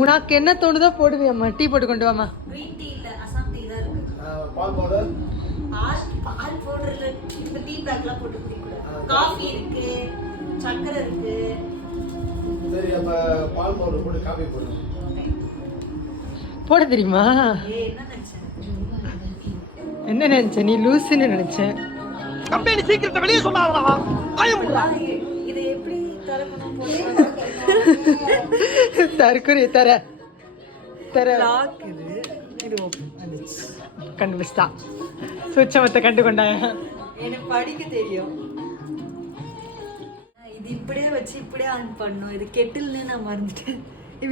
உனக்கு என்ன தோணுதோ போடுவியம்மா. டீ போட்டு கொண்டு வாமா. green tea இல்ல, அசாம் டீ தான் இருக்கு. பால் பவுடர், பால் பவுடர்ல இந்த டீ பேக்லாம் போட்டு குடிக்கூடாது. காஃபி இருக்கு, சக்கரை இருக்கு. சரி அப்ப பால் பவுடர் போட்டு காபி போடு. போட தெரியுமா? என்ன நினைச்சேன்? என்ன நினைச்ச நீ? லூசுன்னு நினைச்சேன். கம்பெனி சீக்கிரத்தை வெளியே சொல்லாதடா. இது எப்படி தரணும்? தரக்குறி தர லாக் இது ஓபன் ஆச்சு. கண்டுபிடிச்சா சுச்சமத்தை கண்டு கொண்டாங்க. எனக்கு படிக்க தெரியும். இது இப்படியே வச்சு இப்படியே ஆன் பண்ணும். இது கெட்டில்னு நான் மறந்துட்டேன்.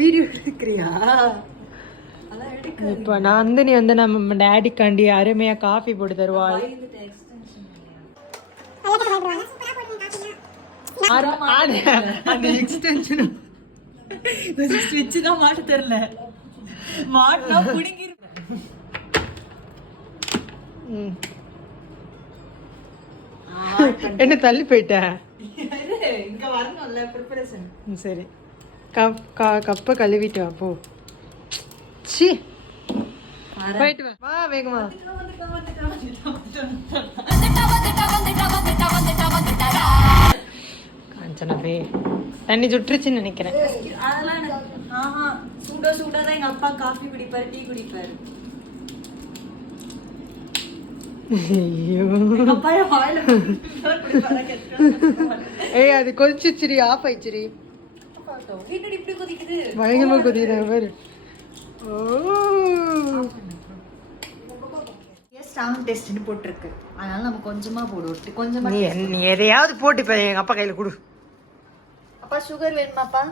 வீடியோ எடுக்கிறியா? அதான் எடுக்க. இப்போ நான் வந்து நீ வந்து நம்ம டேடிக்காண்டி அருமையா காஃபி போட்டு தருவாள். அந்த எக்ஸ்டென்ஷன் ஸ்விட்ச் தான் மாட்ட தெரியல. மாட்டினா புடுங்கி என்ன தள்ளி போயிட்ட? இங்க வரணும்ல ப்ரிப்பரேஷன். சரி கப்பை கழுவிட்டு வா போ. சி போயிட்டு வா வேகமா. காஞ்சனவே தண்ணி சுட்டுருச்சுன்னு நினைக்கிறேன். அதெல்லாம் சுட சுடாதான் எங்க அப்பா காஃபி குடிப்பாரு, டீ குடிப்பாரு. ஏய் அது கொதிச்சிச்சிரி, ஆஃப் ஆயிடுச்சிரி. பயங்கரமா கொதிக்கிறாங்க பாரு. போட்டிருக்கு, அதனால நம்ம கொஞ்சமா போடுவோம். கொஞ்சமா நீ எதையாவது போட்டு இப்ப எங்க அப்பா கையில கொடு. அப்பா சுகர் வேணுமாப்பா?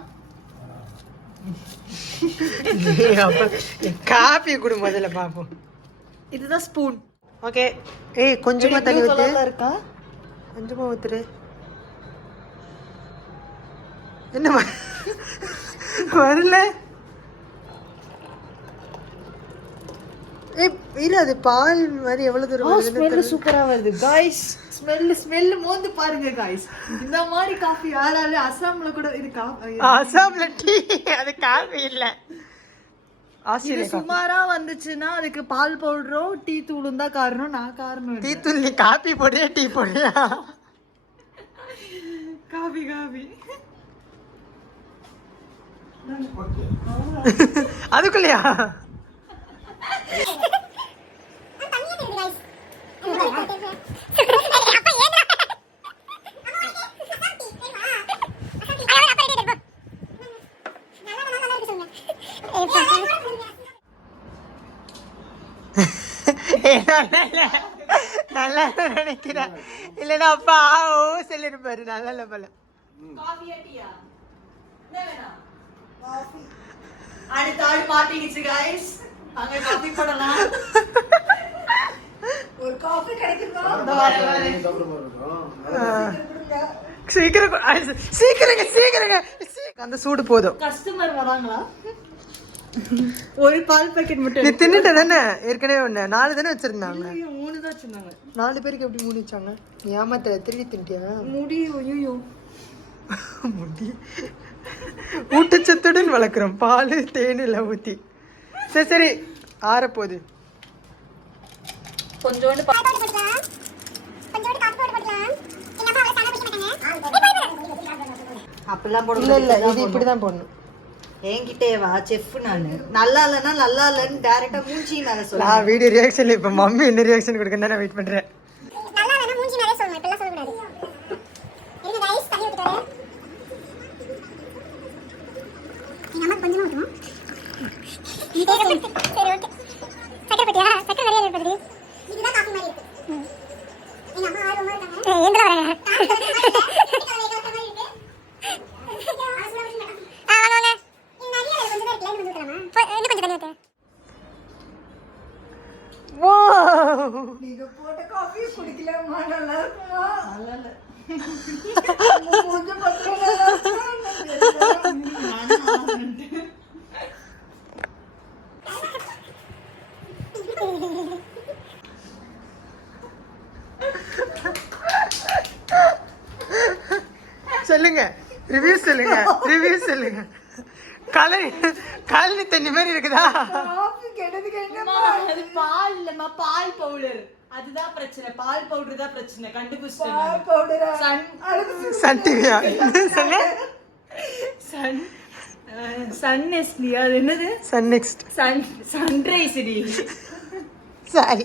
காஃபி கொடு முதல்ல பாப்போம். இதுதான் ஸ்பூன். ஓகே. ஏய் கொஞ்சமா தண்ணி ஊத்து. இருக்கா? கொஞ்சமா ஊத்துரு. என்ன வரல? ஏய் இல்ல அது பால் மாதிரி எவ்வளவு தூரம் வருது? ஸ்மெல் சூப்பரா வருது गाइस. ஸ்மெல் மோந்து பாருங்க गाइस. இந்த மாதிரி காபி யாரால அசாம்ல கூட இது அசாம்ல டீ அது காபி இல்ல. ஆஸ்திரேலியா சுமாரா வந்துச்சுன்னா அதுக்கு பால் பவுடரோ டீ தூளும் தான் காரணம். நான் காரணம் டீ தூள். நீ காபி போடுறியா டீ போடுறியா? Coffee coffee. அதுக்குள்ளயா? நல்லா நினைக்கிறேன். இல்லன்னா அப்பா சொல்லிருப்பாரு. நல்லா இல்ல போல. அடுத்த ஆள் மாட்டிக்கிச்சு गाइस. அங்க காபி போடலாம். ஒரு காபி கிடைக்குமா? சீக்கிரம் சீக்கிரங்க. அந்த சூடு போதும். கஸ்டமர் வராங்களா? ஒரு பால் பாக்கெட் மட்டும். நீ தின்னுட்ட தானே ஏற்கனவே? ஒண்ணு 4 தானே வச்சிருந்தாங்க. 3 தான் வச்சிருந்தாங்க. 4 பேருக்கு எப்படி 3 வச்சாங்க? நீ ஏமாத்த திருடி தின்ட்டியா? முடி ஐயோ முடி ஊட்டச்சத்துடன் வளர்க்குறோம். பால் தேனில ஊத்தி. சரி ஆறப்போகுது. கொஞ்சோண்டு அப்படிலாம் போட இல்ல இது இப்படிதான் போடணும். என்கிட்டே வா செஃப். நானு நல்லா இல்லைன்னா நல்லா இல்லைன்னு டைரக்டா மூஞ்சி மேல சொல்ல. நான் வீடியோ ரியாக்ஷன் இப்ப மம்மி என்ன ரியாக்ஷன் கொடுக்கணும் நான் வெயிட் பண்றேன். நல்லா இல்லைன்னா மூஞ்சி மேலே சொல்லணும். இப்பெல்லாம் சொல்லக்கூடாது. இருங்க गाइस தண்ணி ஊத்திட்டேன். நீ நம்ம கொஞ்சமா ஊத்தணும். சரி ஓகே. சக்கரை பட்டியா? சக்கரை நிறைய இருக்கு. இதுதான் காஃபி மாதிரி இருக்கு. நீங்க அம்மா ஆர்வமா இருக்காங்க. ஏந்திர வரேன். நீங்க போட்ட காஃபி குடிக்கலாமா? நல்லா இருக்குமா? நல்லா இல்ல. கொஞ்சம் பத்தல. சொல்லுங்க ரிவ்யூ சொல்லுங்க. கழனி தண்ணி மாதிரி இருக்குதா? காஃபி கெடுதுக்கு என்னம்மா? அது பால் இல்லம்மா, பால் பவுடர். அதுதான் பிரச்சனை, பால் பவுடர் தான் பிரச்சனை. கண்டுபிடிச்சேன். பால் பவுடரா? சன் டிவியா? சன் நெஸ்லியா? அது என்னது? Sun next. சன்ரைஸ் டி. Sorry,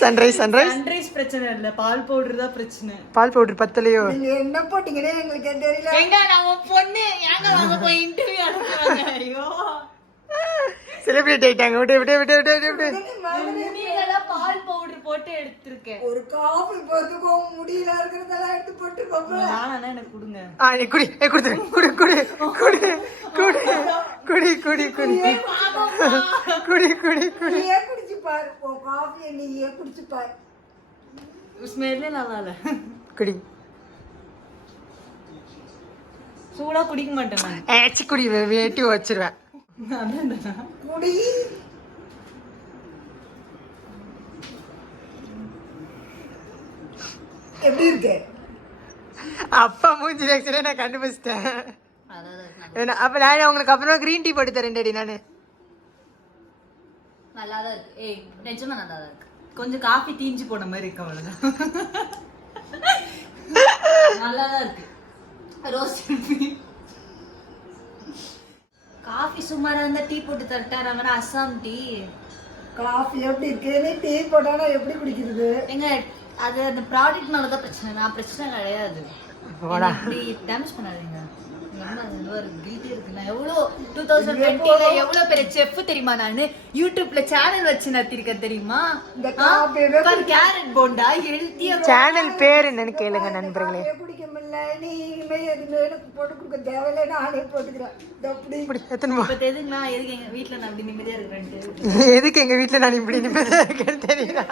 Sunrise. சன்ரைஸ் பிரச்சனை இல்ல, பால் பவுடர் தான் பிரச்சனை. பால் பவுடர் பத்தலையோ? நீங்க என்ன போட்டீங்கன்னே எங்களுக்கு தெரியல. எங்க நம்ம பொண்ணு ஏங்க அவங்க போய் இன்டர்வியூ அனுப்புறாங்க? ஐயோ, செலிபிரேட் ஆயிட்டாங்க. விட்டு முடியல, பால் பவுடர் போட்டு எடுத்துர்க்கேன். ஒரு காபி போட்டுக்கோ, முடியல இருக்குறதெல்லாம் எடுத்து போட்டு பாப்பா. நானா எனக்கு கொடுங்க. நீ குடி. குடி. நீயே குடிச்சு பாரு. உன் காபியை நீயே குடிச்சு பாரு. ஸ்மெல்லே நல்லா இல்ல. குடி. சூடா குடிக்க மாட்டேன் நான். குடி, வேட்டி வச்சிருவேன். குடி. எப்படி இருக்கு? அப்பா மூஞ்சி ஆக்சுவலி நான் கண்டுபிடிச்சிட்டேன். அப்ப நான் உங்களுக்கு அப்புறம் கிரீன் டீ போட்டு தரேன் டேடி. நானு நல்லாதான் இருக்கு. ஏய், நிஜமா நல்லாதான் இருக்கு. கொஞ்சம் காஃபி தீஞ்சு போன மாதிரி இருக்கு, அவ்வளவுதான். நல்லாதான் இருக்கு. Roasted tea. காஃபி சுமாரா இருந்தா டீ போட்டு தரட்டா? நான் அஸ்ஸாம் டீ. காஃபி எப்படி இருக்கு? டீ போட்டானா எப்படி குடிக்கிறது? எங்க அது அந்த ப்ராடக்ட்னால தான் பிரச்சனை. நான் பிரச்சனை கிடையாது. இப்படி டேமேஜ் பண்ணாதீங்க. எவ்வளோ 2020ல எவ்வளவு பெரிய செஃப் தெரியுமா? நானு யூடியூப்ல சேனல் வச்சு நடத்திருக்கேன் தெரியுமா? கேரட் போண்டா ஹெல்த்தியா. சேனல் பேர் என்னன்னு கேளுங்க நண்பர்களே. குடிக்க முடியல, நீ இனிமே எதுவுமே எனக்கு போட்டு கொடுக்க தேவையில்லை, நானே போட்டுக்கிறேன். எதுக்குண்ணா, எதுக்கு எங்க வீட்டுல நான் அப்படி நிம்மதியா இருக்கிறேன்? எதுக்கு எங்க வீட்டுல நான் இப்படி நிம்மதியா இருக்கேன்னு தெரியல.